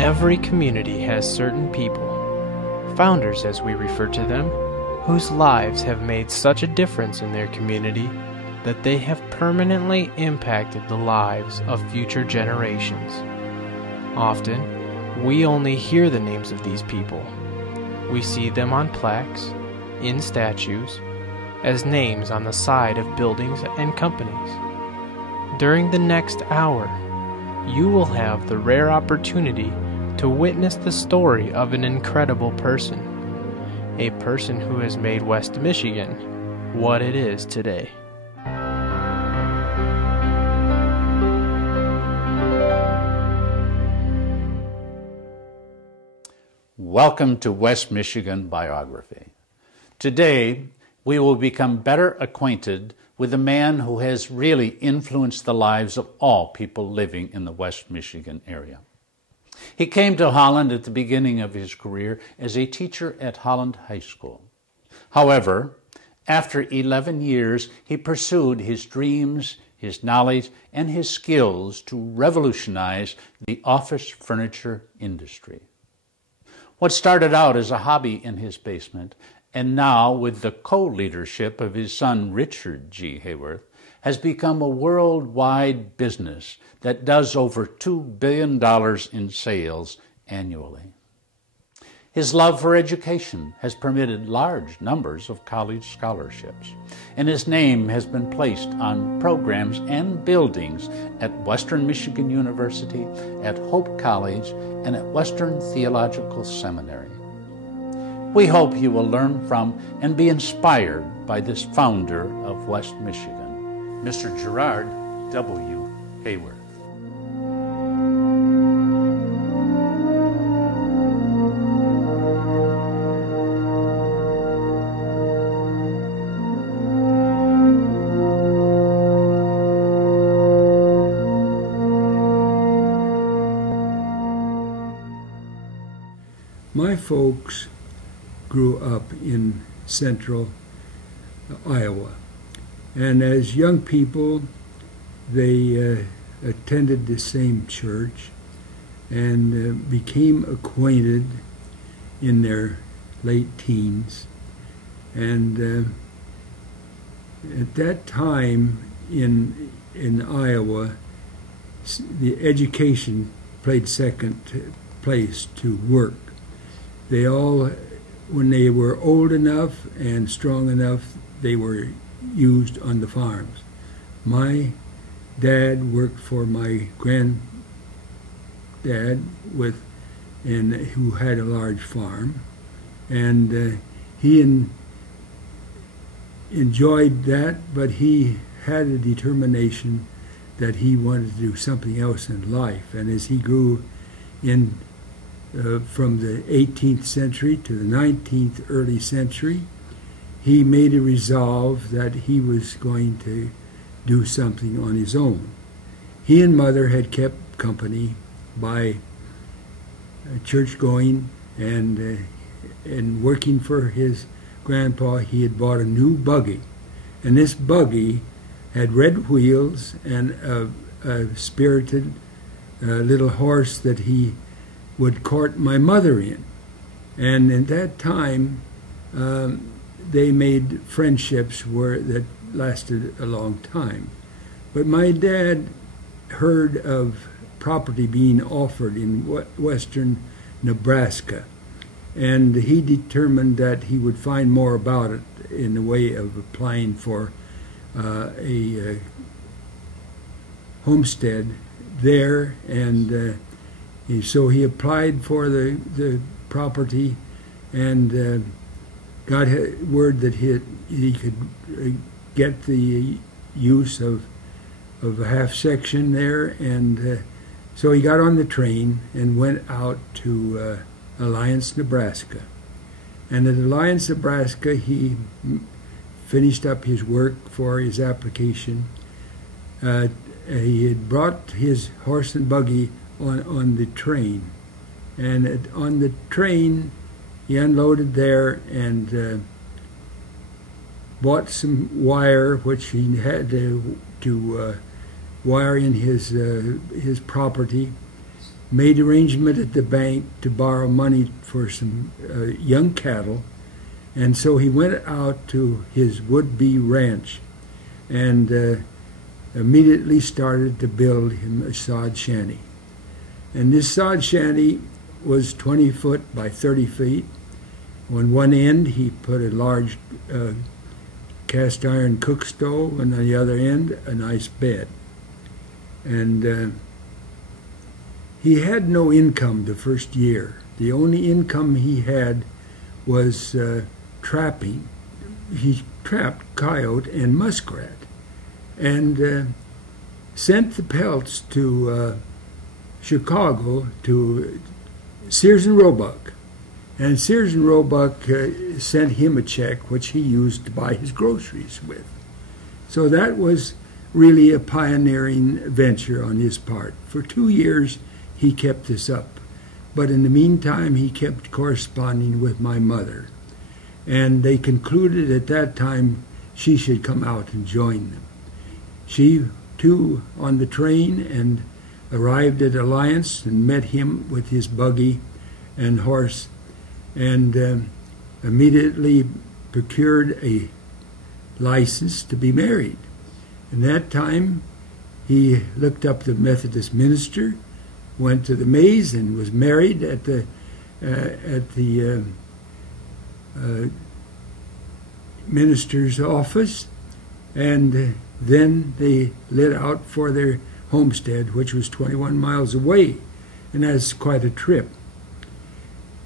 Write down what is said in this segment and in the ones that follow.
Every community has certain people, founders as we refer to them, whose lives have made such a difference in their community that they have permanently impacted the lives of future generations. Often, we only hear the names of these people. We see them on plaques, in statues, as names on the side of buildings and companies. During the next hour, you will have the rare opportunity to witness the story of an incredible person, a person who has made West Michigan what it is today. Welcome to West Michigan Biography. Today, we will become better acquainted with a man who has really influenced the lives of all people living in the West Michigan area. He came to Holland at the beginning of his career as a teacher at Holland High School. However, after 11 years, he pursued his dreams, his knowledge, and his skills to revolutionize the office furniture industry. What started out as a hobby in his basement, and now with the co-leadership of his son Richard G. Haworth, has become a worldwide business that does over $2 billion in sales annually. His love for education has permitted large numbers of college scholarships, and his name has been placed on programs and buildings at Western Michigan University, at Hope College, and at Western Theological Seminary. We hope you will learn from and be inspired by this founder of West Michigan, Mr. Gerard W. Haworth. My folks grew up in central Iowa, and as young people they attended the same church and became acquainted in their late teens. And at that time in Iowa, the education played second place to work. They all, when they were old enough and strong enough, they were used on the farms. My dad worked for my granddad who had a large farm, and he enjoyed that, but he had a determination that he wanted to do something else in life. And as he grew in from the 18th century to the 19th early century, he made a resolve that he was going to do something on his own. He and Mother had kept company by church going and working for his grandpa. He had bought a new buggy, and this buggy had red wheels and a spirited little horse that he would court my mother in. And at that time, they made friendships that lasted a long time. But my dad heard of property being offered in western Nebraska, and he determined that he would find more about it in the way of applying for a homestead there, and so he applied for the property and got word that he could get the use of a half section there, and so he got on the train and went out to Alliance, Nebraska. And at Alliance, Nebraska, he finished up his work for his application. He had brought his horse and buggy on the train, and on the train he unloaded there and bought some wire, which he had to wire in his property, made arrangement at the bank to borrow money for some young cattle, and so he went out to his would-be ranch and immediately started to build him a sod shanty. And this sod shanty was 20 foot by 30 feet. On one end he put a large cast iron cook stove, and on the other end a nice bed. And he had no income the first year. The only income he had was trapping. He trapped coyote and muskrat and sent the pelts to Chicago to Sears and Roebuck. And Sears and Roebuck sent him a check which he used to buy his groceries with. So that was really a pioneering venture on his part. For 2 years he kept this up, but in the meantime he kept corresponding with my mother, and they concluded at that time she should come out and join them. She too on the train and arrived at Alliance and met him with his buggy and horse, and immediately procured a license to be married. In that time he looked up the Methodist minister, went to the maze, and was married at the minister's office, and then they lit out for their homestead, which was 21 miles away, and that's quite a trip.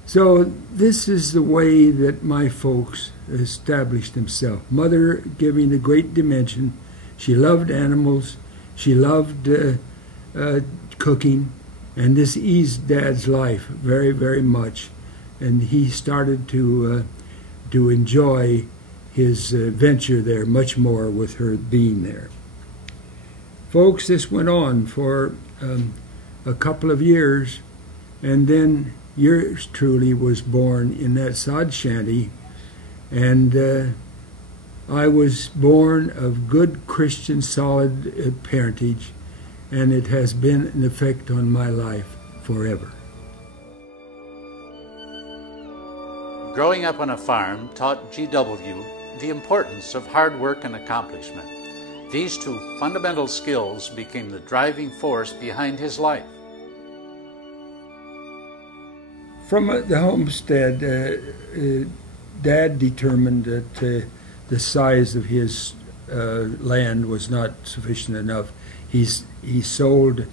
So this is the way that my folks established themselves. Mother giving a great dimension. She loved animals. She loved cooking, and this eased Dad's life very, very much. And he started to enjoy his venture there much more with her being there. Folks, this went on for a couple of years, and then yours truly was born in that sod shanty, and I was born of good Christian solid parentage, and it has been an effect on my life forever. Growing up on a farm taught G.W. the importance of hard work and accomplishment. These two fundamental skills became the driving force behind his life. From the homestead, Dad determined that the size of his land was not sufficient enough. He sold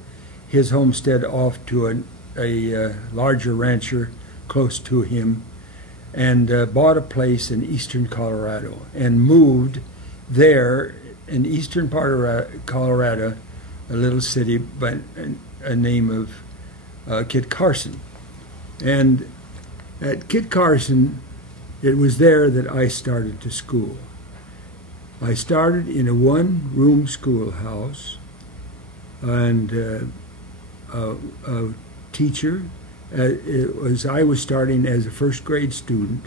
his homestead off to a larger rancher close to him, and bought a place in eastern Colorado and moved there in eastern part of Colorado, a little city by a name of Kit Carson. And at Kit Carson, it was there that I started to school. I started in a one-room schoolhouse, and a teacher. I was starting as a first-grade student.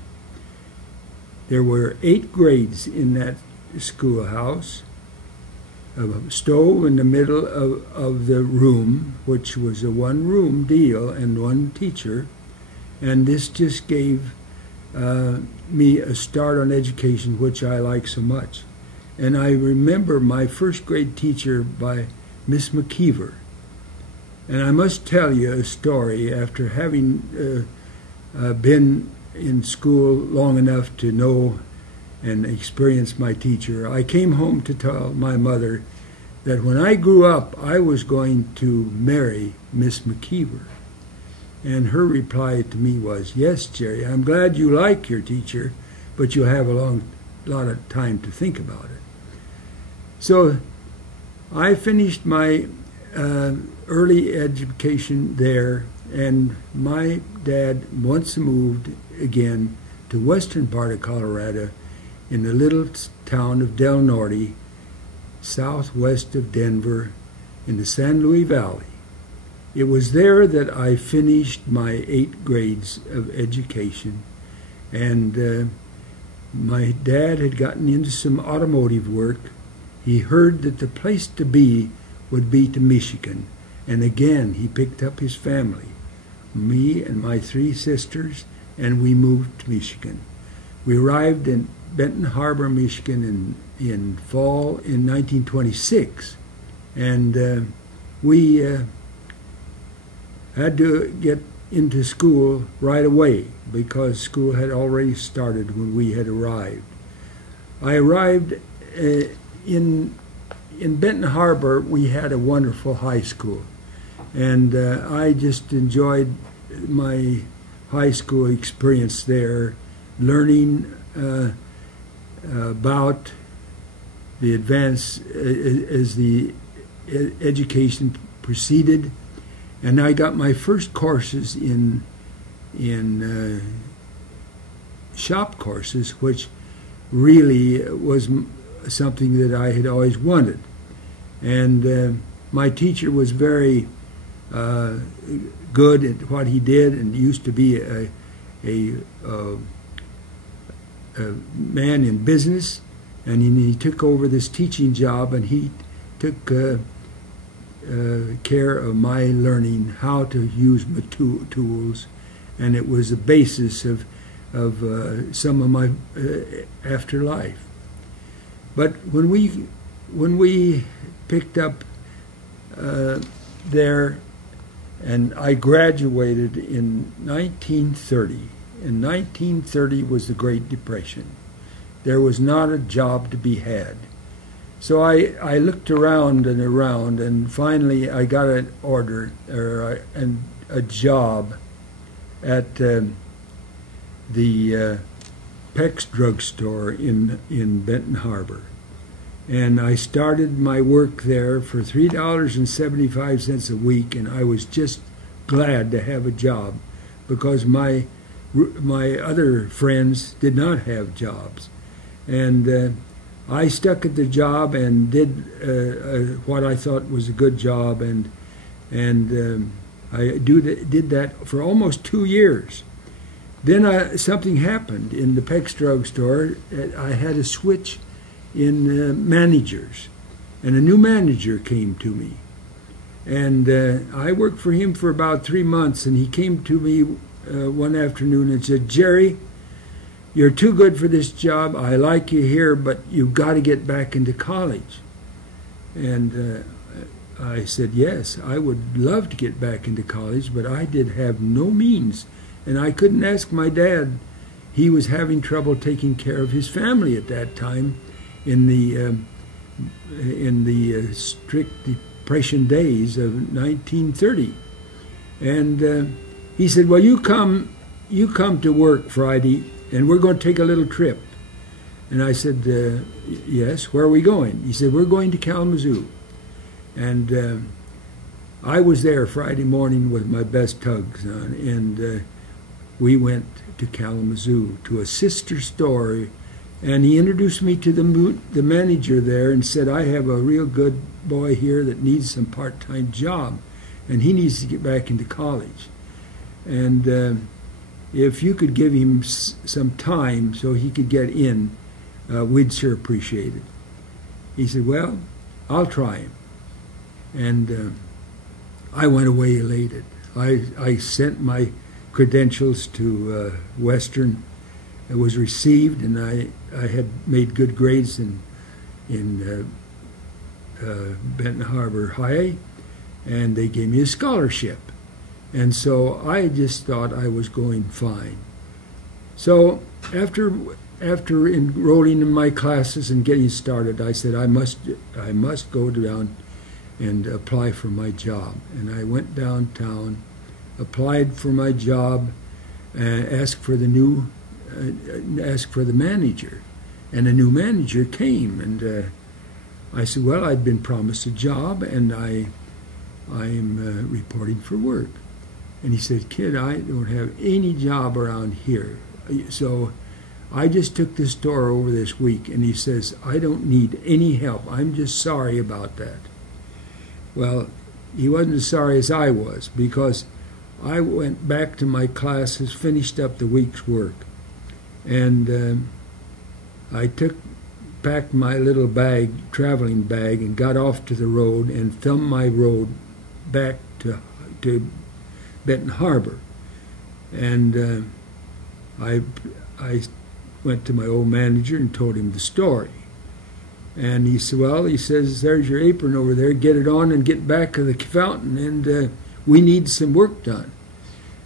There were 8 grades in that schoolhouse, a stove in the middle of the room, which was a one-room deal and one teacher, and this just gave me a start on education, which I like so much. And I remember my first-grade teacher by Miss McKeever. And I must tell you a story. After having been in school long enough to know and experience my teacher, I came home to tell my mother that when I grew up, I was going to marry Miss McKeever. And her reply to me was, "Yes, Jerry, I'm glad you like your teacher, but you'll have a lot of time to think about it." So I finished my early education there, and my dad once moved again to western part of Colorado in the little town of Del Norte, southwest of Denver, in the San Luis Valley. It was there that I finished my 8 grades of education, and my dad had gotten into some automotive work. He heard that the place to be would be to Michigan, And again, he picked up his family, me and my 3 sisters, and we moved to Michigan. We arrived in Benton Harbor, Michigan in fall in 1926. And we had to get into school right away because school had already started when we had arrived. I arrived in Benton Harbor. We had a wonderful high school, and I just enjoyed my high school experience there, learning about the advance as the education proceeded. And I got my first courses in shop courses, which really was something that I had always wanted. And my teacher was very good at what he did, and used to be a man in business. And he took over this teaching job, and he took care of my learning how to use my tools, and it was the basis of some of my afterlife. But when we picked up there, and I graduated in 1930. In 1930 was the Great Depression. There was not a job to be had. So I looked around, and finally I got an order or a job at the Peck's drugstore in Benton Harbor. And I started my work there for $3.75 a week, and I was just glad to have a job because my other friends did not have jobs. And I stuck at the job and did what I thought was a good job, and I did that for almost 2 years. Then something happened in the Peck's drugstore. I had a switch in managers, and a new manager came to me. And I worked for him for about 3 months, and he came to me one afternoon and said, "Jerry, you're too good for this job. I like you here, but you've got to get back into college." And I said, yes, I would love to get back into college, but I did have no means, and I couldn't ask my dad. He was having trouble taking care of his family at that time in the strict Depression days of 1930. And he said, "Well, you come to work Friday, and we're going to take a little trip." And I said, "Yes, where are we going?" He said, "We're going to Kalamazoo." And I was there Friday morning with my best tugs on, and we went to Kalamazoo to a sister store, and he introduced me to the manager there and said, "I have a real good boy here that needs some part-time job, and he needs to get back into college. And if you could give him some time so he could get in, we'd sure appreciate it." He said, "Well, I'll try him." And I went away elated. I sent my credentials to Western. It was received, and I had made good grades in Benton Harbor High, and they gave me a scholarship. And so I just thought I was going fine. So after enrolling in my classes and getting started, I said I must go down and apply for my job. And I went downtown, applied for my job, asked for the manager, and a new manager came. And I said, "Well, I'd been promised a job, and I'm reporting for work." And he said, "Kid, I don't have any job around here. So I just took this store over this week." And he says, "I don't need any help. I'm just sorry about that." Well, he wasn't as sorry as I was, because I went back to my classes, finished up the week's work, and I packed my little traveling bag, and got off to the road and thumbed my road back to Benton Harbor. And I went to my old manager and told him the story. And he said, well, he says, there's your apron over there. Get it on and get back to the fountain, and we need some work done.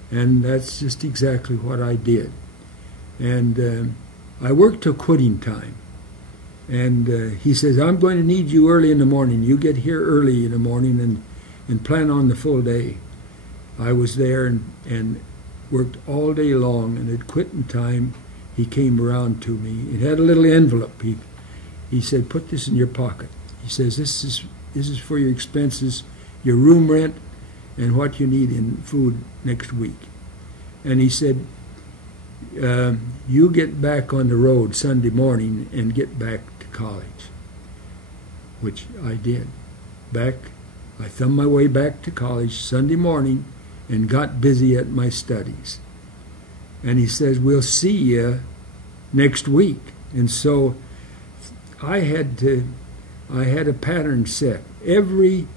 And that's just exactly what I did. And I worked till quitting time. And he says, I'm going to need you early in the morning. You get here early in the morning and plan on the full day. I was there and worked all day long, and at quitting time, he came around to me. It had a little envelope. He said, put this in your pocket. He says, this is for your expenses, your room rent, and what you need in food next week. And he said, you get back on the road Sunday morning and get back to college, which I did. I thumbed my way back to college Sunday morning and got busy at my studies. And he says, we'll see you next week. And so I had a pattern set. Every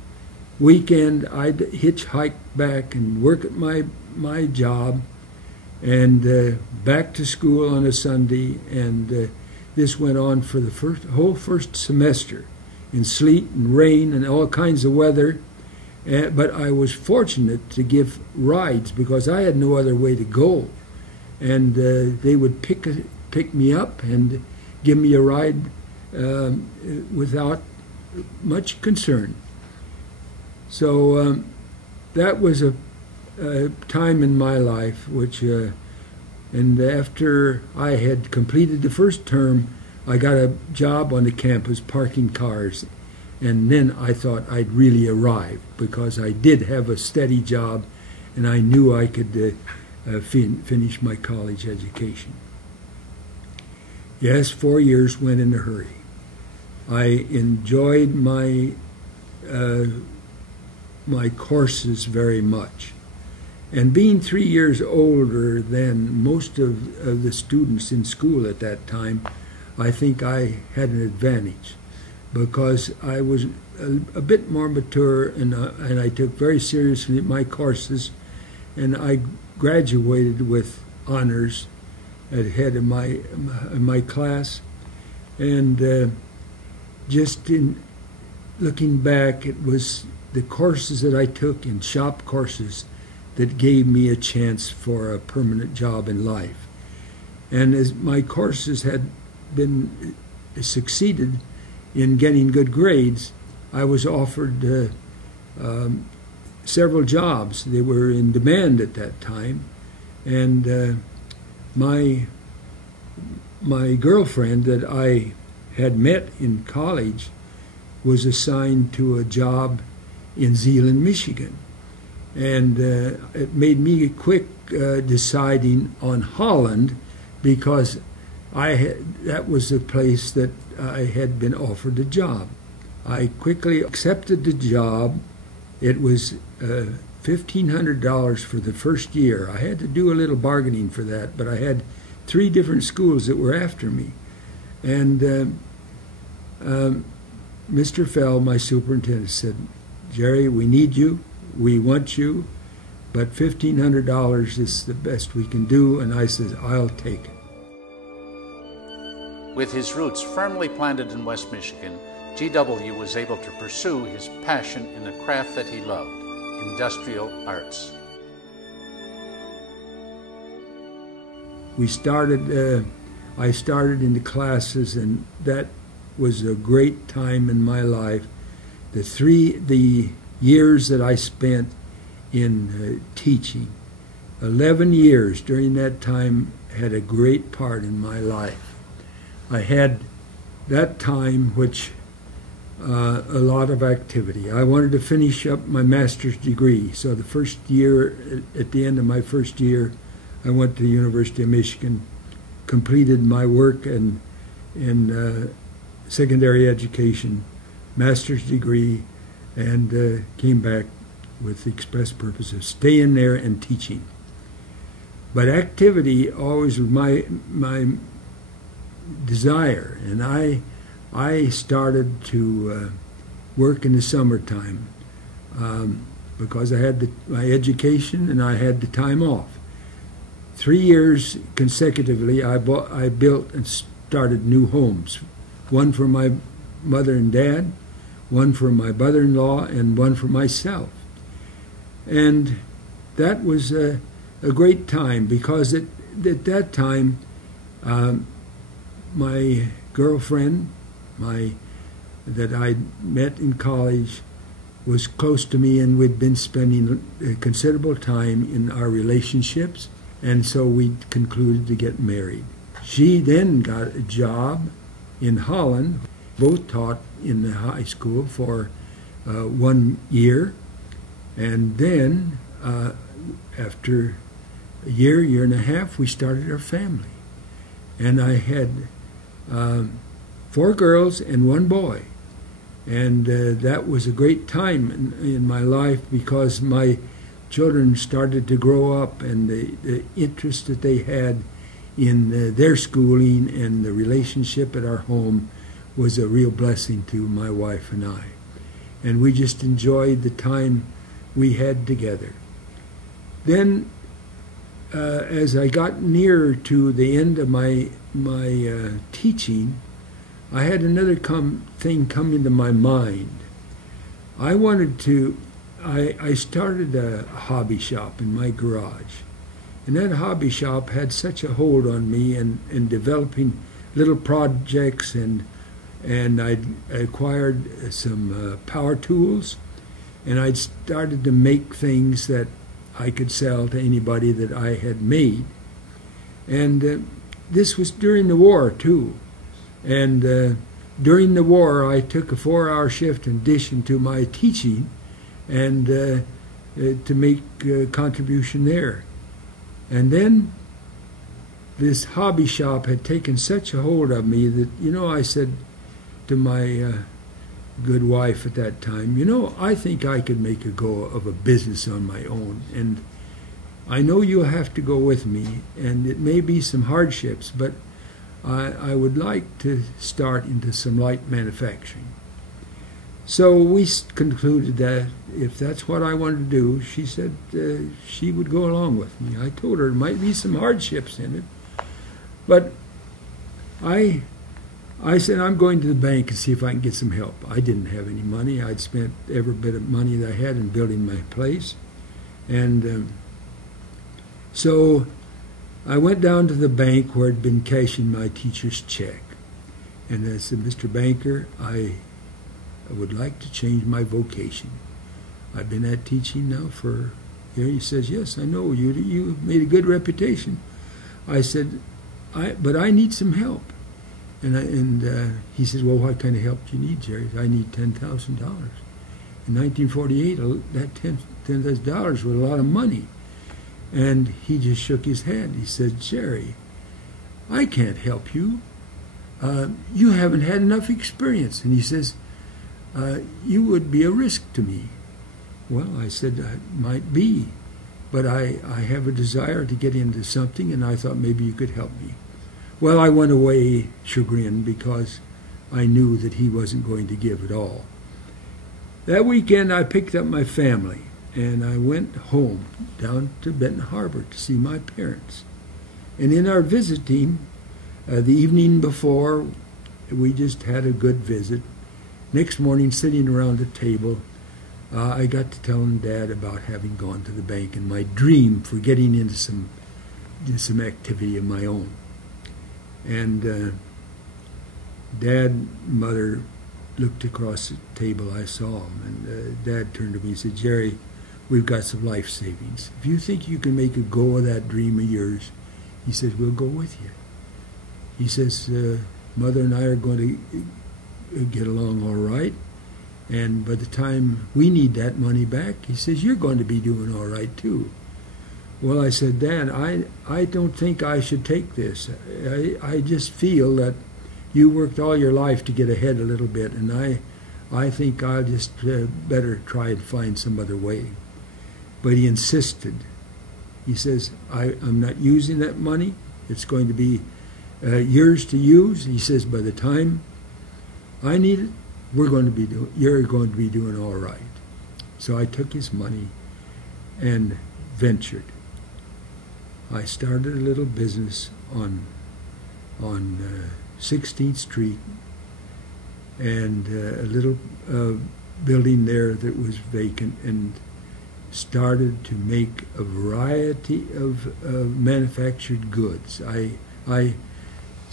weekend I'd hitchhike back and work at my job, and back to school on a Sunday, and this went on for the whole first semester, in sleet and rain and all kinds of weather. But I was fortunate to give rides because I had no other way to go, and they would pick me up and give me a ride without much concern. So that was a time in my life which, and after I had completed the first term, I got a job on the campus parking cars, and then I thought I'd really arrived because I did have a steady job, and I knew I could finish my college education. Yes, 4 years went in a hurry. I enjoyed my courses very much. And being 3 years older than most of the students in school at that time, I think I had an advantage because I was a bit more mature, and I took very seriously my courses, and I graduated with honors at head of my class. And just in looking back, it was the courses that I took in shop courses that gave me a chance for a permanent job in life. And as my courses had been succeeded in getting good grades, I was offered several jobs. They were in demand at that time, and my girlfriend that I had met in college was assigned to a job in Zeeland, Michigan. And it made me quick deciding on Holland because that was the place that I had been offered a job. I quickly accepted the job. It was $1,500 for the first year. I had to do a little bargaining for that, but I had 3 different schools that were after me. And Mr. Fell, my superintendent, said, Jerry, we need you. We want you, but $1,500 is the best we can do. And I said, I'll take it. With his roots firmly planted in West Michigan, G.W. was able to pursue his passion in the craft that he loved, industrial arts. I started in the classes, and that was a great time in my life. The years that I spent in teaching, 11 years during that time, had a great part in my life. I had that time which a lot of activity. I wanted to finish up my master's degree, so the first year, at the end of my first year, I went to the University of Michigan, completed my work in secondary education, master's degree, and came back with the express purpose of staying there and teaching. But activity always was my desire, and I started to work in the summertime. because I had my education and I had the time off. 3 years consecutively, I built and started new homes. One for my mother and dad, one for my brother-in-law, and one for myself. And that was a great time, because at that time, my girlfriend, that I met in college, was close to me, and we'd been spending a considerable time in our relationships, and so we concluded to get married. She then got a job in Holland. Both taught in the high school for 1 year, and then after a year and a half, we started our family. And I had 4 girls and 1 boy. And that was a great time in my life, because my children started to grow up, and the interest that they had in their schooling and the relationship at our home was a real blessing to my wife and I. And we just enjoyed the time we had together. Then, as I got nearer to the end of my teaching, I had another thing come into my mind. I started a hobby shop in my garage. And that hobby shop had such a hold on me, and developing little projects, and I acquired some power tools, and I'd started to make things that I could sell to anybody that I had made. And this was during the war, too. And during the war, I took a 4-hour shift in addition to my teaching, and to make a contribution there. And then this hobby shop had taken such a hold of me that, I said to my good wife at that time, I think I could make a go of a business on my own. And I know you'll have to go with me, and it may be some hardships, but I would like to start into some light manufacturing. So we concluded that if that's what I wanted to do, she said she would go along with me. I told her there might be some hardships in it, but I said I'm going to the bank and see if I can get some help. I didn't have any money. I'd spent every bit of money that I had in building my place, and so I went down to the bank where I'd been cashing my teacher's check, and I said, Mr. Banker, I would like to change my vocation. I've been at teaching now for a year. He says, yes, I know, you made a good reputation. I said, but I need some help. And he says, well, what kind of help do you need, Jerry? I need $10,000. In 1948, that $10,000 was a lot of money. And he just shook his head. He said, Jerry, I can't help you. You haven't had enough experience. And he says, you would be a risk to me. Well, I said, I might be, but I have a desire to get into something, and I thought maybe you could help me. Well, I went away chagrined, because I knew that he wasn't going to give at all. That weekend, I picked up my family, and I went home down to Benton Harbor to see my parents. And in our visiting, the evening before, we just had a good visit. Next morning, sitting around the table, I got to telling Dad about having gone to the bank and my dream for getting into some activity of my own. And Dad, Mother looked across the table. I saw him, and Dad turned to me and said, Jerry, we've got some life savings. If you think you can make a go of that dream of yours, he says, we'll go with you. He says, Mother and I are going to get along all right, and by the time we need that money back, he says, you're going to be doing all right too. Well, I said, Dad, I don't think I should take this. I just feel that you worked all your life to get ahead a little bit, and I think I'll just better try and find some other way. But he insisted. He says, I'm not using that money. It's going to be yours to use. He says, by the time I need it, you're going to be doing all right. So I took his money and ventured. I started a little business on 16th Street, and a little building there that was vacant, and started to make a variety of manufactured goods. I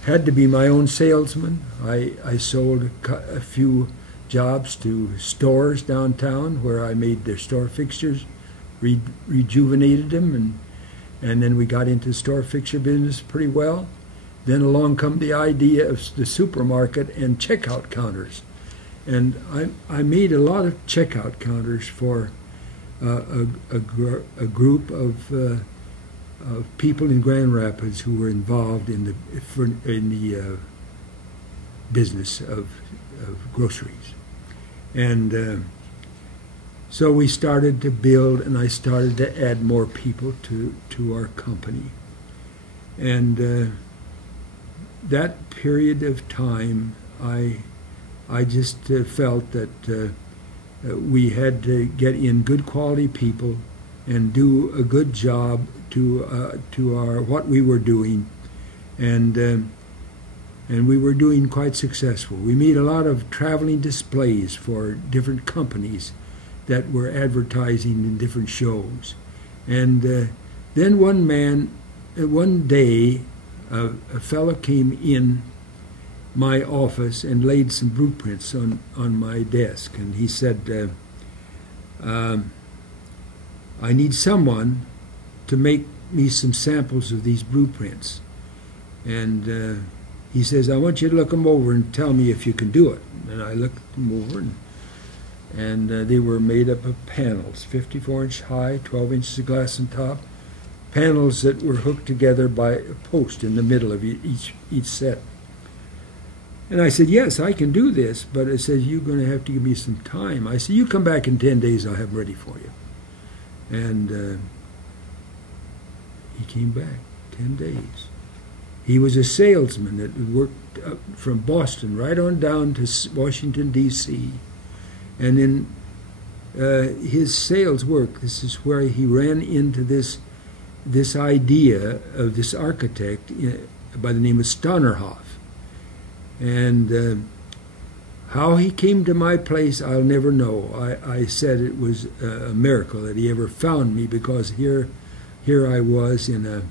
had to be my own salesman. I sold a few jobs to stores downtown where I made their store fixtures, rejuvenated them, and then we got into store fixture business pretty well. Then along come the idea of the supermarket and checkout counters. And I made a lot of checkout counters for a group of people in Grand Rapids who were involved in the business of groceries. And so we started to build, and I started to add more people to our company. And that period of time, I just felt that we had to get in good quality people and do a good job to our what we were doing, and we were doing quite successful. We made a lot of traveling displays for different companies that were advertising in different shows, and then one day. A fellow came in my office and laid some blueprints on my desk, and he said, I need someone to make me some samples of these blueprints. And he says, I want you to look them over and tell me if you can do it. And I looked them over, and they were made up of panels, 54 inch high, 12 inches of glass on top, panels that were hooked together by a post in the middle of each set. And I said, yes, I can do this, but it says, you're going to have to give me some time. I said, you come back in 10 days, I'll have them ready for you. And he came back, 10 days. He was a salesman that worked up from Boston right on down to Washington, D.C. And in his sales work, this is where he ran into this idea of this architect by the name of Stonnerhoff. And how he came to my place, I'll never know. I said it was a miracle that he ever found me, because here I was in a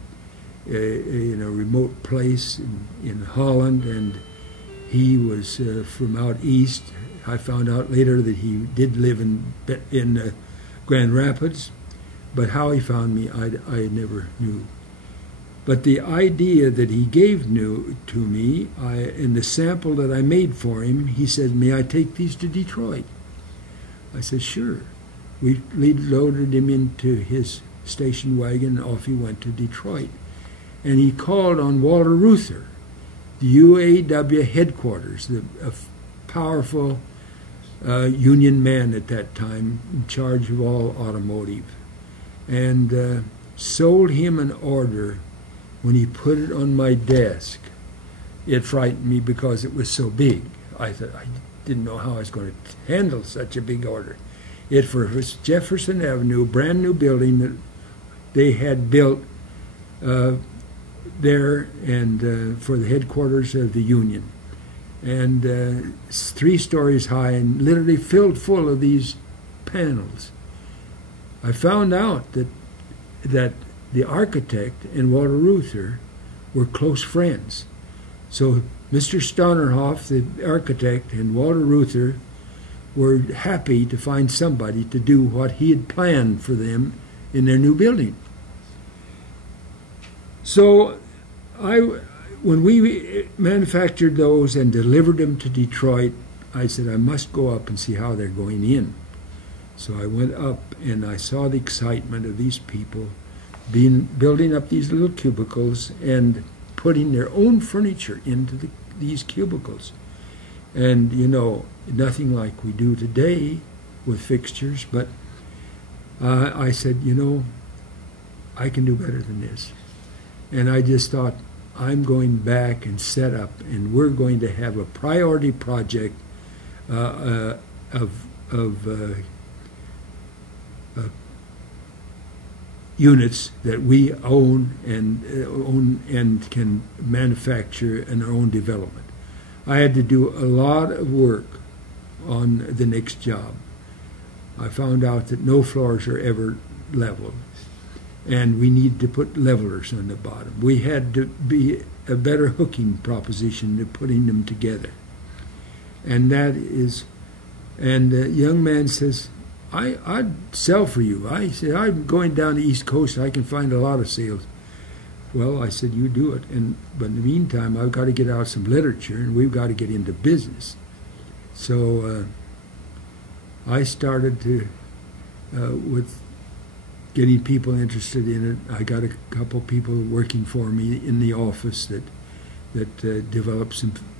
remote place in Holland, and he was from out east. I found out later that he did live in Grand Rapids. But how he found me, I never knew. But the idea that he gave to me, in the sample that I made for him, he said, may I take these to Detroit? I said, sure. We loaded him into his station wagon, and off he went to Detroit. And he called on Walter Reuther, the UAW headquarters, a powerful union man at that time, in charge of all automotive, and sold him an order. When he put it on my desk, it frightened me because it was so big. I thought, I didn't know how I was going to handle such a big order. It was Jefferson Avenue, a brand new building that they had built there, and for the headquarters of the union. And 3 stories high and literally filled full of these panels. I found out that the architect and Walter Reuther were close friends. So Mr. Stonnerhoff, the architect, and Walter Reuther were happy to find somebody to do what he had planned for them in their new building. So when we manufactured those and delivered them to Detroit, I said, I must go up and see how they're going in. So I went up, and I saw the excitement of these people building up these little cubicles and putting their own furniture into these cubicles. And, nothing like we do today with fixtures, but I said, I can do better than this. And I just thought, I'm going back and set up, and we're going to have a priority project of units that we own and can manufacture in our own development. I had to do a lot of work on the next job. I found out that no floors are ever level, and we need to put levelers on the bottom. We had to be a better hooking proposition to putting them together. And that is, and the young man says, I'd sell for you. I said, I'm going down the East Coast. I can find a lot of sales. Well, I said, you do it. But in the meantime, I've got to get out some literature, and we've got to get into business. So I started to, with getting people interested in it. I got a couple people working for me in the office that developed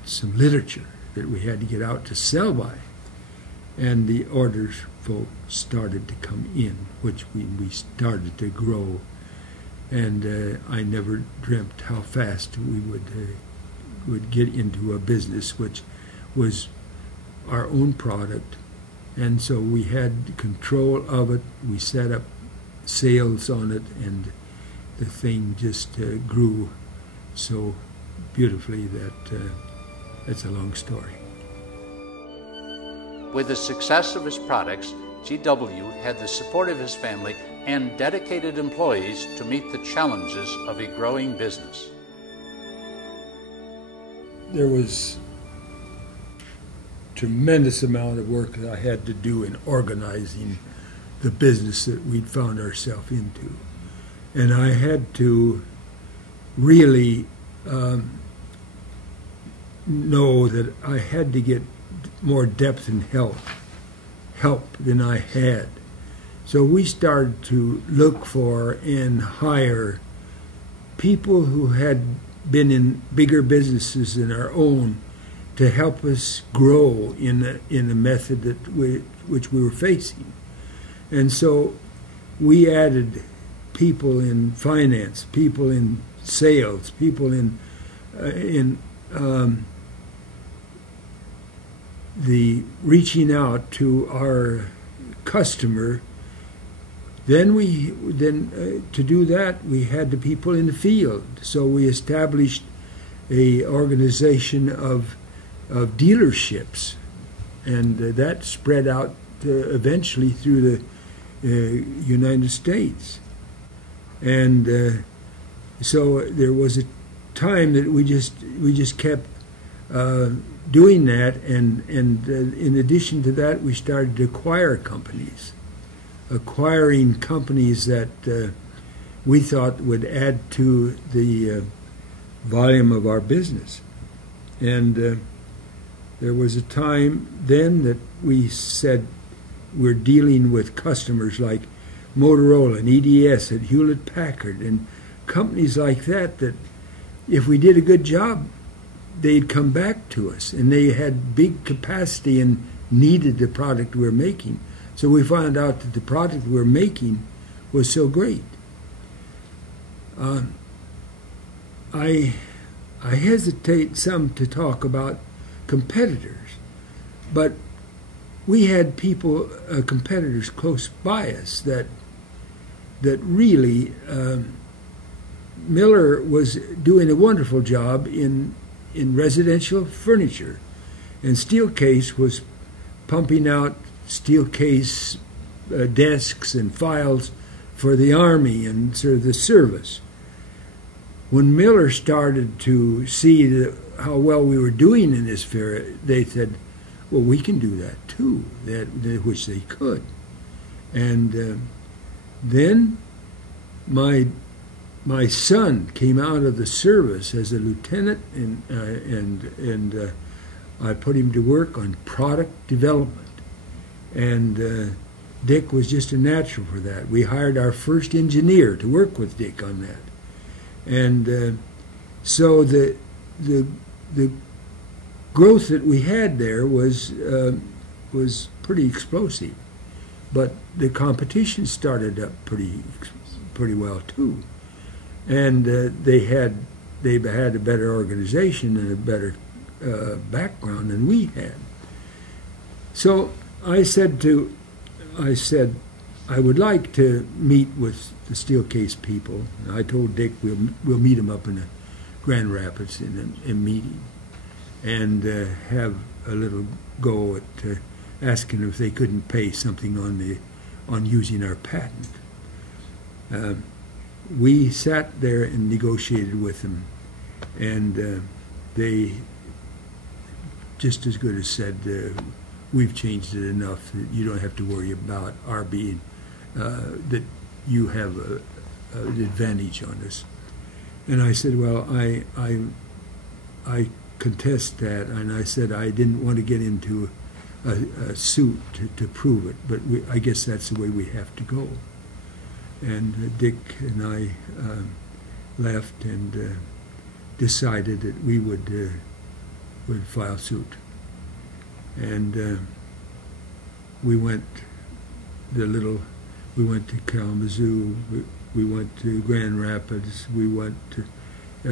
some literature that we had to get out to sell by. And the orders started to come in, which we started to grow. And I never dreamt how fast we would get into a business which was our own product. And so we had control of it. We set up sales on it, and the thing just grew so beautifully that that's a long story. With the success of his products, G.W. had the support of his family and dedicated employees to meet the challenges of a growing business. There was a tremendous amount of work that I had to do in organizing the business that we'd found ourselves into. And I had to really know that I had to get more depth and help than I had. So we started to look for and hire people who had been in bigger businesses than our own to help us grow in the method that which we were facing. And so we added people in finance, people in sales, people in the reaching out to our customer. Then to do that, we had the people in the field. So we established a organization of dealerships, and that spread out eventually through the United States. And so there was a time that we just kept doing that, and in addition to that, we started to acquiring companies that we thought would add to the volume of our business. And there was a time then that we said we're dealing with customers like Motorola and EDS and Hewlett-Packard and companies like that if we did a good job, they'd come back to us, and they had big capacity and needed the product we're making. So we found out that the product we're making was so great. I hesitate some to talk about competitors, but we had competitors close by us that really Miller was doing a wonderful job in residential furniture, and Steelcase was pumping out Steelcase desks and files for the Army and sort of the service. When Miller started to see how well we were doing in this fair, they said, well, we can do that too, which they could. And then my son came out of the service as a lieutenant, and I put him to work on product development. And Dick was just a natural for that. We hired our first engineer to work with Dick on that. And so the growth that we had there was pretty explosive, but the competition started up pretty well too, and they had a better organization and a better background than we had. So I said, I would like to meet with the Steelcase people. I told Dick we'll meet him up in Grand Rapids in a meeting and have a little go at asking if they couldn't pay something on using our patent. We sat there and negotiated with them, and they just as good as said, we've changed it enough that you don't have to worry about our being, that you have an advantage on us. And I said, well, I contest that, and I said I didn't want to get into a suit to prove it, but I guess that's the way we have to go. And Dick and I left and decided that we would file suit. And we went to Kalamazoo, we went to Grand Rapids, we went to,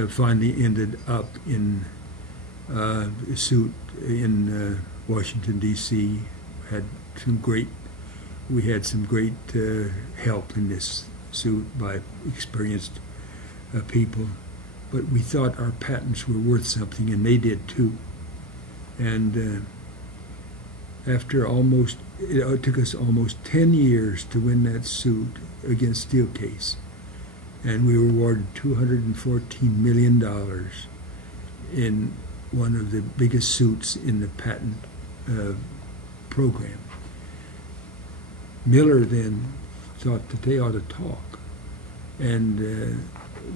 finally ended up in a suit in Washington, D.C. We had some great help in this suit by experienced people, but we thought our patents were worth something, and they did too. And it took us almost 10 years to win that suit against Steelcase, and we were awarded $214 million in one of the biggest suits in the patent program. Miller then thought that they ought to talk, and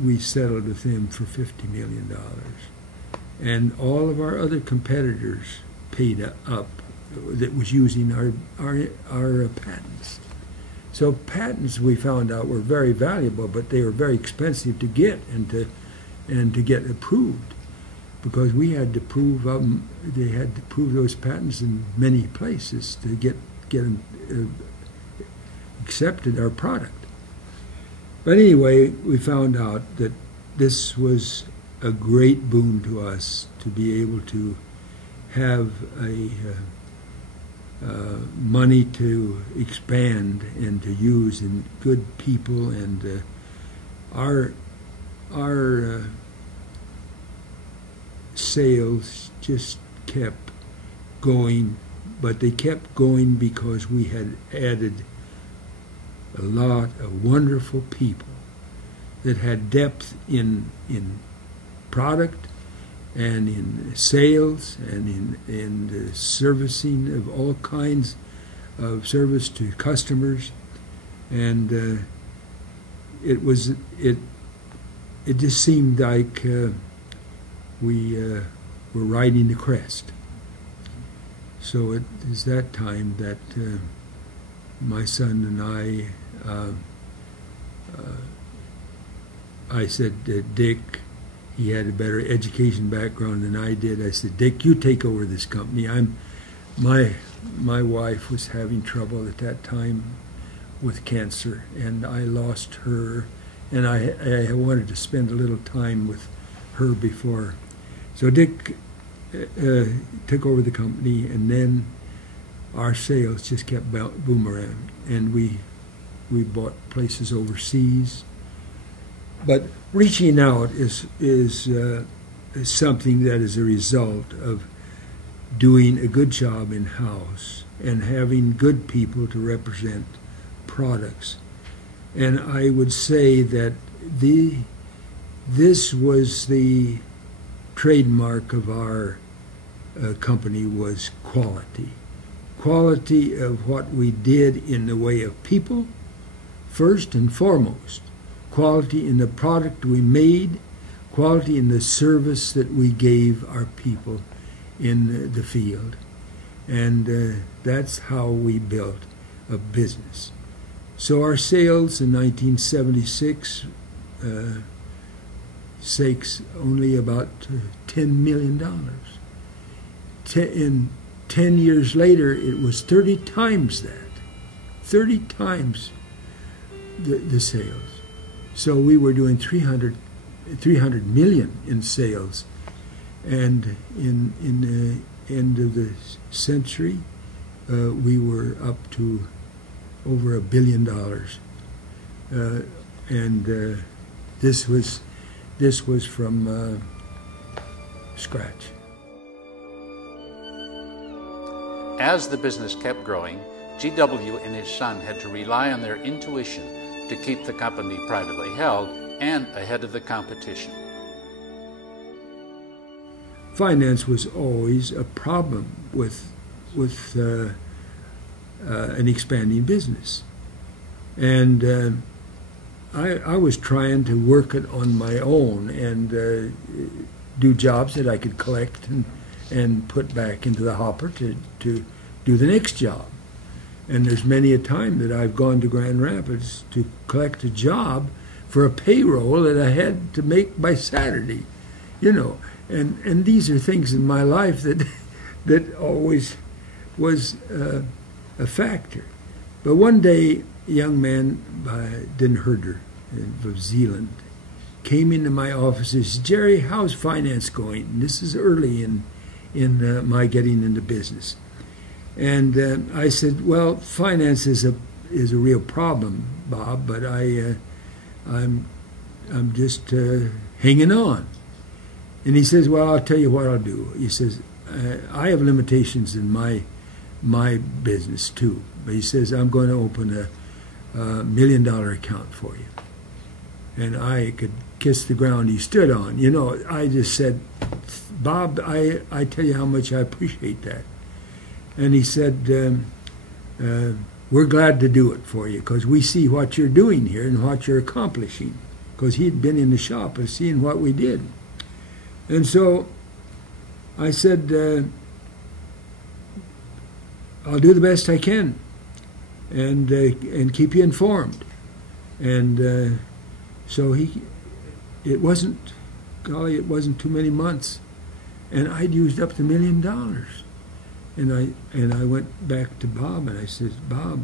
we settled with them for $50 million. And all of our other competitors paid up that was using our patents. So patents, we found out, were very valuable, but they were very expensive to get and to get approved, because we had to prove they had to prove those patents in many places to get them accepted, our product. But anyway, we found out that this was a great boon to us to be able to have money to expand and to use in good people, and our sales just kept going, but they kept going because we had added a lot of wonderful people that had depth in product and in sales and in servicing of all kinds of service to customers, and it just seemed like we were riding the crest. So it is that time that my son and I said, Dick, he had a better education background than I did. I said, Dick, you take over this company. My wife was having trouble at that time with cancer, and I lost her, and I wanted to spend a little time with her before. So Dick took over the company, and then our sales just kept boomerang, and we bought places overseas. But reaching out is something that is a result of doing a good job in-house and having good people to represent products. And I would say that this was the trademark of our company, was quality. Quality of what we did in the way of people, first and foremost. Quality in the product we made, quality in the service that we gave our people in the field. And that's how we built a business. So our sales in 1976 sakes only about $10 million. In 10 years later, it was 30 times that. 30 times the sales. So we were doing 300 million in sales, and in the end of the century, we were up to over $1 billion, and this was from scratch. As the business kept growing, G.W. and his son had to rely on their intuition to keep the company privately held and ahead of the competition. Finance was always a problem with an expanding business, and I was trying to work it on my own and do jobs that I could collect and put back into the hopper to do the next job. And there's many a time that I've gone to Grand Rapids to collect a job for a payroll that I had to make by Saturday, you know. And these are things in my life that always was a factor. But one day, a young man by Den Herder of Zealand came into my office and said, "Jerry, how's finance going?" And this is early in my getting into business. And I said, "Well, finance is a real problem, Bob, but I'm just hanging on." And he says, "Well, I'll tell you what I'll do." He says, "I have limitations in my business too." But he says, "I'm going to open a $1 million account for you." And I could kiss the ground he stood on. You know, I just said, "Bob, I tell you how much I appreciate that." And he said, "We're glad to do it for you because we see what you're doing here and what you're accomplishing." Because he'd been in the shop and seen what we did. And so I said, "I'll do the best I can and keep you informed." And so it wasn't too many months, and I'd used up the $1 million. And I went back to Bob and I said, "Bob,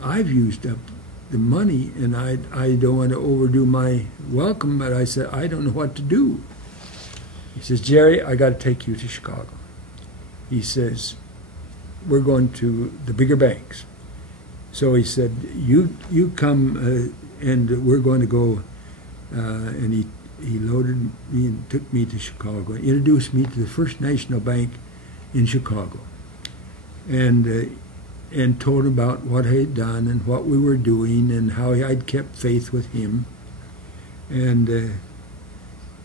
I've used up the money, and I don't want to overdo my welcome, but I said, I don't know what to do." He says, "Jerry, I got to take you to Chicago." He says, "We're going to the bigger banks." So he said, you come and we're going to go, and he loaded me and took me to Chicago, introduced me to the First National Bank in Chicago, and told about what I had done and what we were doing and how I'd kept faith with him. And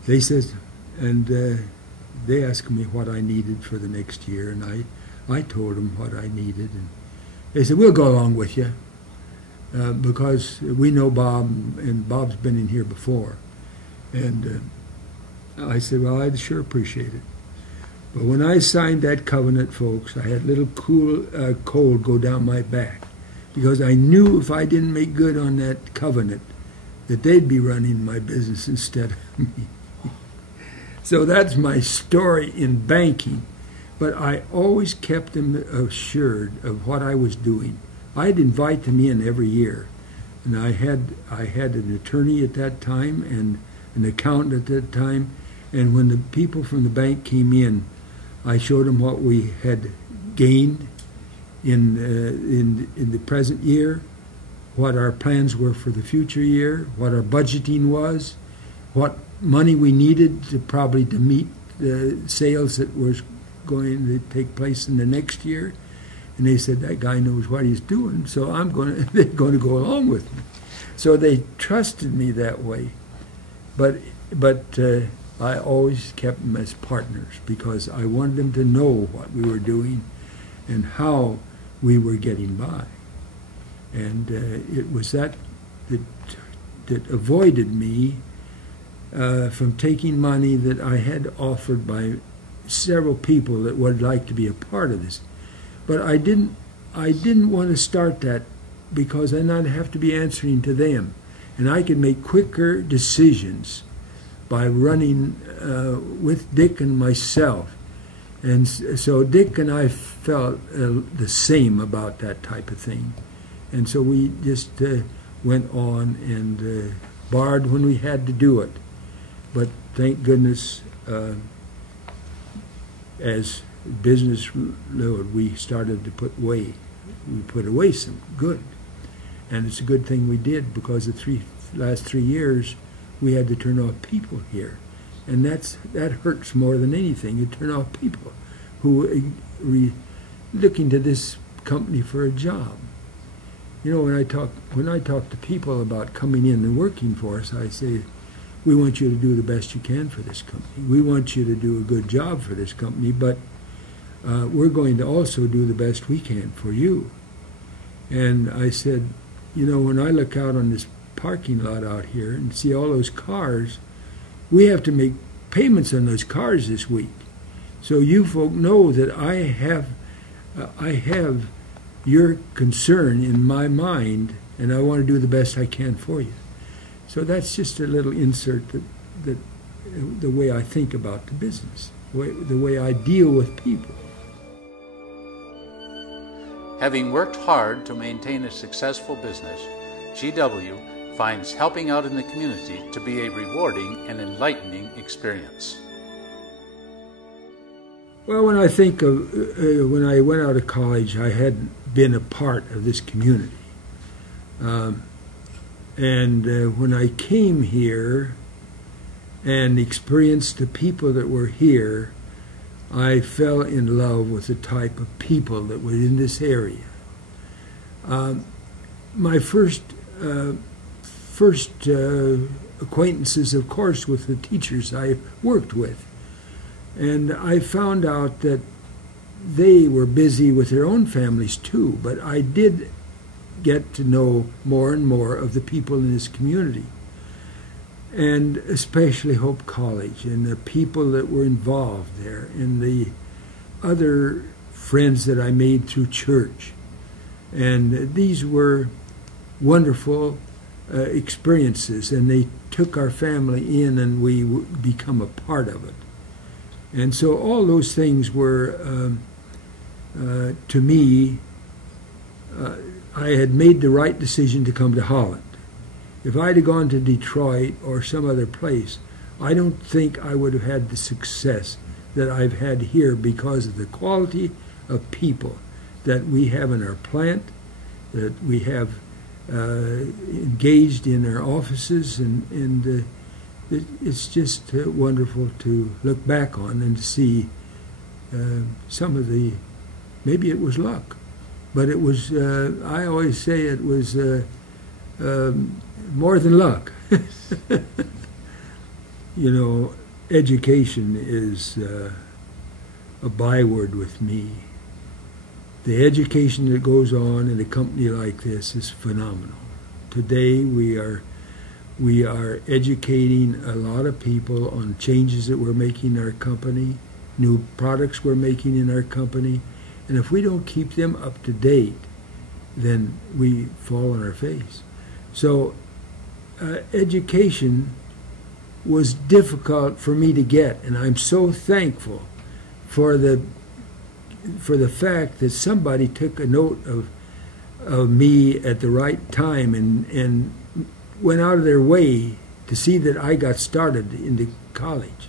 they said, they asked me what I needed for the next year, and I told them what I needed. And they said, "We'll go along with you because we know Bob, and Bob's been in here before." And I said, "Well, I'd sure appreciate it." But when I signed that covenant, folks, I had a little cold go down my back because I knew if I didn't make good on that covenant that they'd be running my business instead of me. So that's my story in banking. But I always kept them assured of what I was doing. I'd invite them in every year. And I had an attorney at that time and an accountant at that time. And when the people from the bank came in, I showed them what we had gained in the present year, what our plans were for the future year, what our budgeting was, what money we needed to meet the sales that was going to take place in the next year. And they said, "That guy knows what he's doing, so they're going to go along with me." So they trusted me that way. But I always kept them as partners because I wanted them to know what we were doing and how we were getting by. And it was that avoided me from taking money that I had offered by several people that would like to be a part of this. But I didn't want to start that because then I'd have to be answering to them. And I could make quicker decisions by running with Dick and myself. And so Dick and I felt the same about that type of thing. And so we just went on and borrowed when we had to do it. But thank goodness, as business load, we started to put away we put away some good. And it's a good thing we did, because the last 3 years we had to turn off people here. And that hurts more than anything. You turn off people who are looking to this company for a job. You know, when I talk to people about coming in and working for us, I say, we want you to do the best you can for this company. We want you to do a good job for this company, but we're going to also do the best we can for you. And I said, you know, when I look out on this parking lot out here and see all those cars, we have to make payments on those cars this week. So you folk know that I have your concern in my mind, and I want to do the best I can for you. So that's just a little insert that the way I think about the business, the way I deal with people. Having worked hard to maintain a successful business, GW finds helping out in the community to be a rewarding and enlightening experience. Well, when I think of when I went out of college, I hadn't been a part of this community. When I came here and experienced the people that were here, I fell in love with the type of people that were in this area. My first acquaintances, of course, with the teachers I worked with. And I found out that they were busy with their own families too, but I did get to know more and more of the people in this community, and especially Hope College and the people that were involved there and the other friends that I made through church. And these were wonderful experiences, and they took our family in and we become a part of it. And so all those things were, to me, I had made the right decision to come to Holland. If I'd have gone to Detroit or some other place, I don't think I would have had the success that I've had here, because of the quality of people that we have in our plant, that we have engaged in our offices, and it's just wonderful to look back on and to see some of the, maybe it was luck, but it was, I always say it was more than luck. You know, education is a byword with me. The education that goes on in a company like this is phenomenal. Today we are educating a lot of people on changes that we're making in our company, new products we're making in our company, and if we don't keep them up to date, then we fall on our face. So education was difficult for me to get, and I'm so thankful for the fact that somebody took a note of me at the right time and went out of their way to see that I got started into college.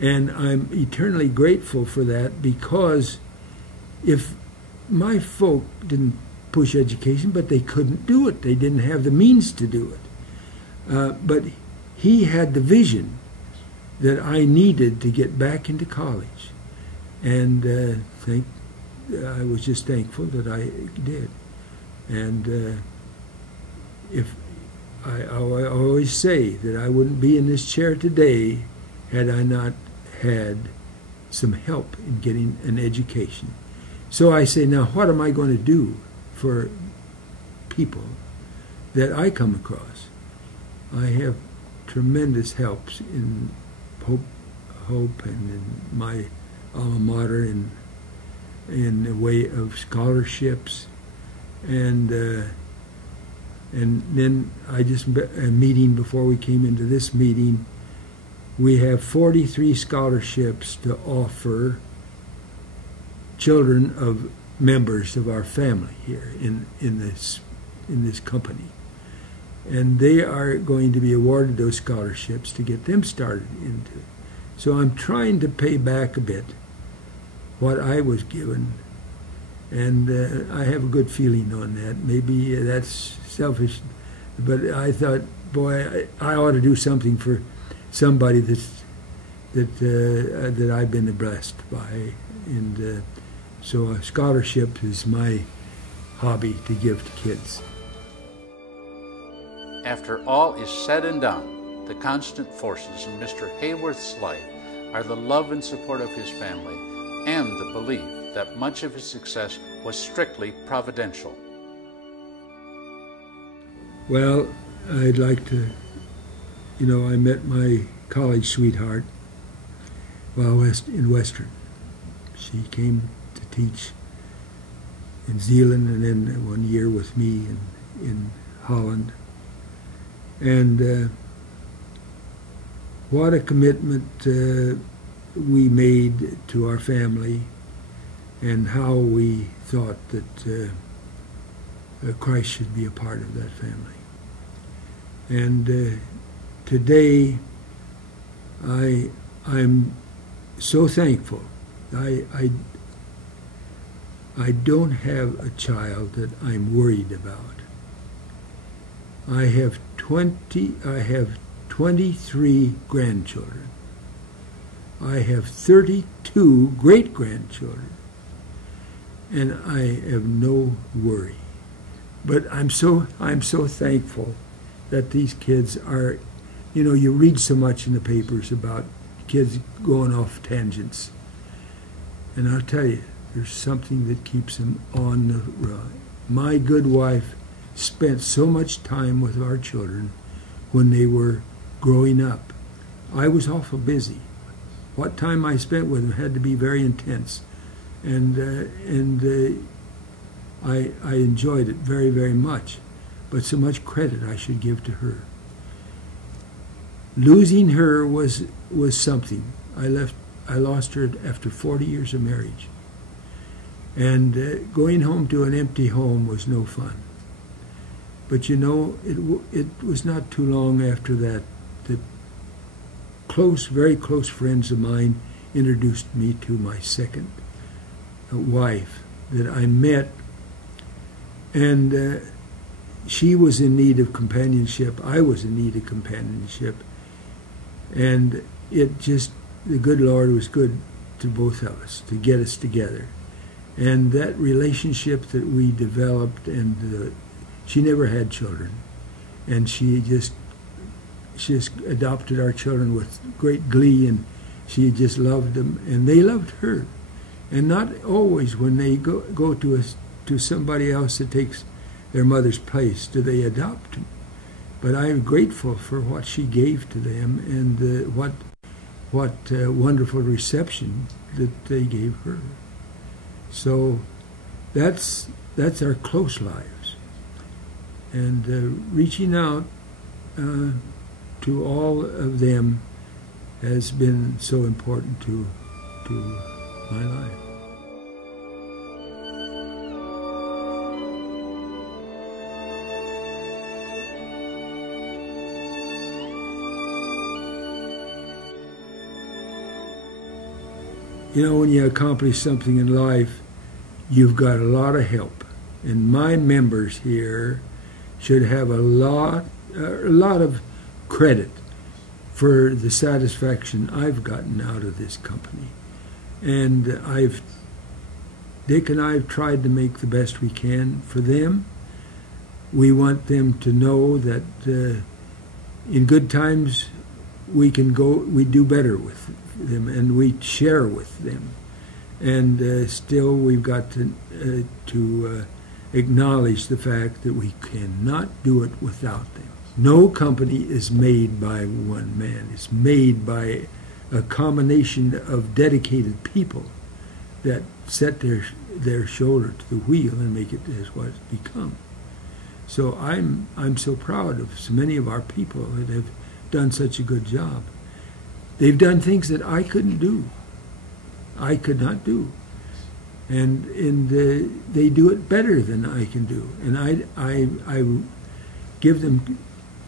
And I'm eternally grateful for that, because if my folk didn't push education, but they couldn't do it, they didn't have the means to do it. But he had the vision that I needed to get back into college, and I was just thankful that I did. And if I always say that I wouldn't be in this chair today had I not had some help in getting an education. So I say, now what am I going to do for people that I come across? I have tremendous helps in Hope and in my alma mater in the way of scholarships, and then I just a meeting before we came into this meeting. We have 43 scholarships to offer children of members of our family here in this company, and they are going to be awarded those scholarships to get them started into it. So I'm trying to pay back a bit what I was given, And I have a good feeling on that. Maybe that's selfish, but I thought, boy, I ought to do something for somebody that I've been blessed by, and so a scholarship is my hobby to give to kids. After all is said and done, the constant forces in Mr. Haworth's life are the love and support of his family and the belief that much of his success was strictly providential. Well, I'd like to, I met my college sweetheart while in Western. She came to teach in Zeeland and then 1 year with me in Holland. And what a commitment we made to our family, and how we thought that Christ should be a part of that family. And today, I'm so thankful. I don't have a child that I'm worried about. I have 23 grandchildren. I have 32 great-grandchildren. And I have no worry. But I'm so thankful that these kids are, you read so much in the papers about kids going off tangents. And I'll tell you, there's something that keeps them on the road. My good wife spent so much time with our children when they were growing up. I was awful busy. What time I spent with them had to be very intense. And I enjoyed it very, very much. But so much credit I should give to her. Losing her was something. I lost her after 40 years of marriage. And going home to an empty home was no fun. But it was not too long after that very close friends of mine introduced me to my second wife that I met, and she was in need of companionship. I was in need of companionship, and the good Lord was good to both of us to get us together, and that relationship that we developed, and she never had children, and she just adopted our children with great glee, and she just loved them, and they loved her. And not always when they go to somebody else that takes their mother's place do they adopt them. But I'm grateful for what she gave to them, and what wonderful reception that they gave her. So that's our close lives. And reaching out to all of them has been so important to my life. When you accomplish something in life, you've got a lot of help. And my members here should have a lot of credit for the satisfaction I've gotten out of this company. And Dick and I have tried to make the best we can for them. We want them to know that in good times we do better with them, and we share with them. And still we've got to acknowledge the fact that we cannot do it without them. No company is made by one man. It's made by a combination of dedicated people that set their shoulder to the wheel and make it as what it's become. So I'm so proud of so many of our people that have done such a good job. They've done things that I couldn't do. I could not do. And they do it better than I can do. And I give them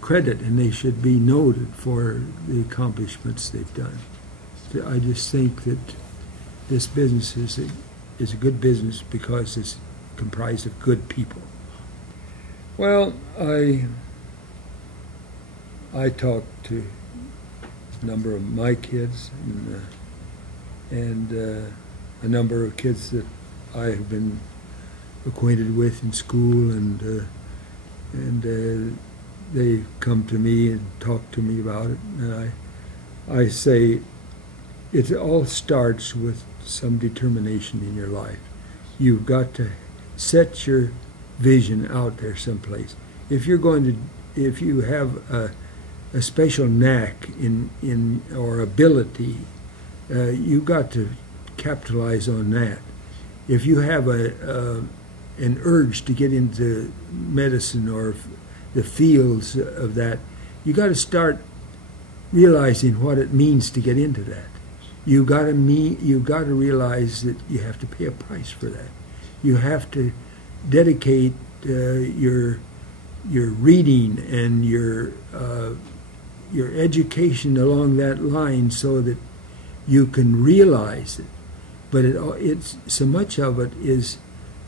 credit, and they should be noted for the accomplishments they've done. I just think that this business is is a good business because it's comprised of good people. Well, I talked to a number of my kids and a number of kids that I have been acquainted with in school, and they come to me and talk to me about it, and I say it all starts with some determination in your life. You've got to set your vision out there someplace. If you have a special knack in or ability, you've got to capitalize on that. If you have an urge to get into medicine or the fields of that, you got to start realizing what it means to get into that. You got to realize that you have to pay a price for that. You have to dedicate your reading and your education along that line so that you can realize it. But it's so much of it is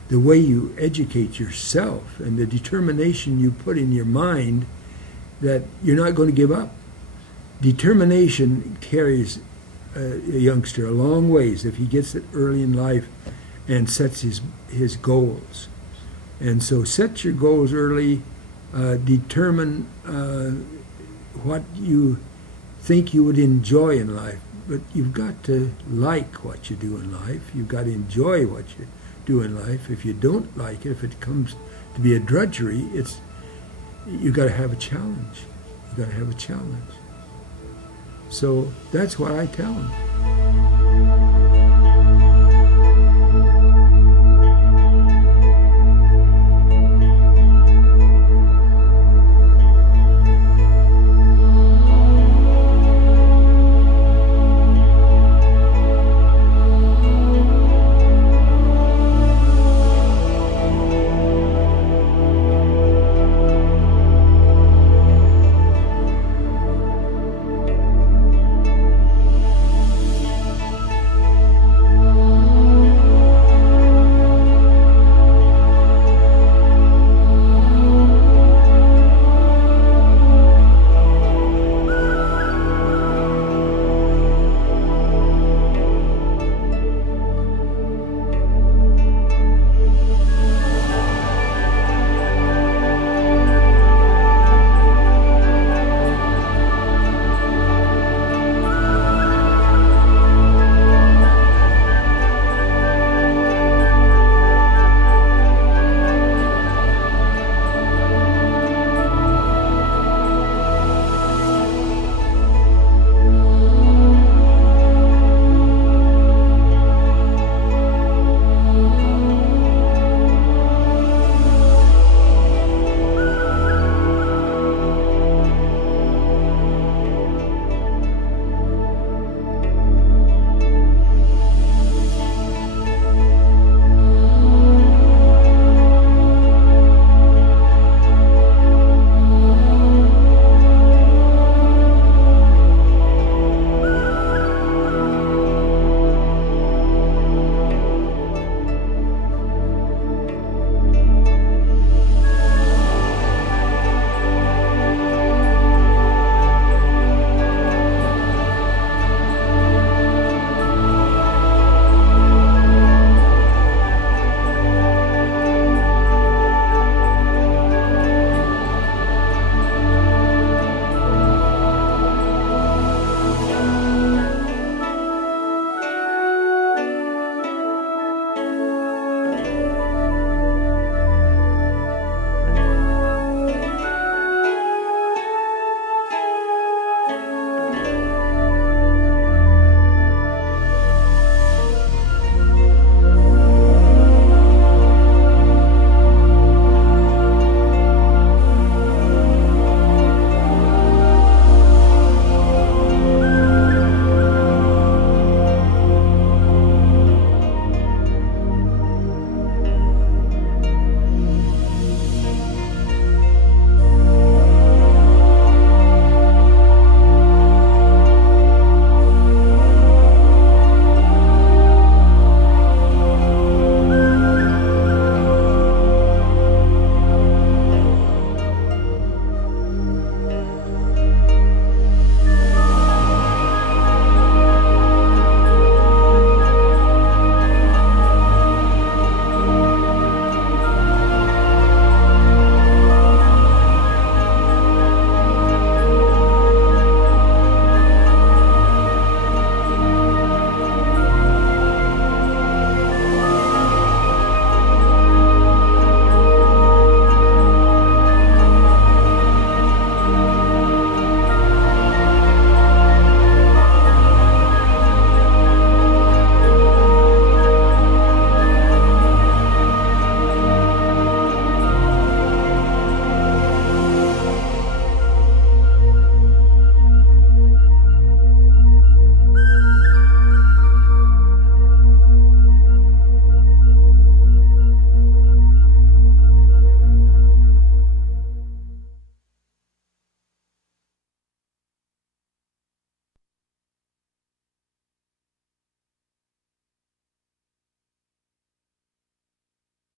the way you educate yourself and the determination you put in your mind that you're not going to give up. Determination carries a youngster a long ways if he gets it early in life and sets his goals. And so set your goals early, determine what you think you would enjoy in life. But you've got to like what you do in life. You've got to enjoy what you do in life. If you don't like it, if it comes to be a drudgery, you've got to have a challenge. You've got to have a challenge. So that's what I tell them.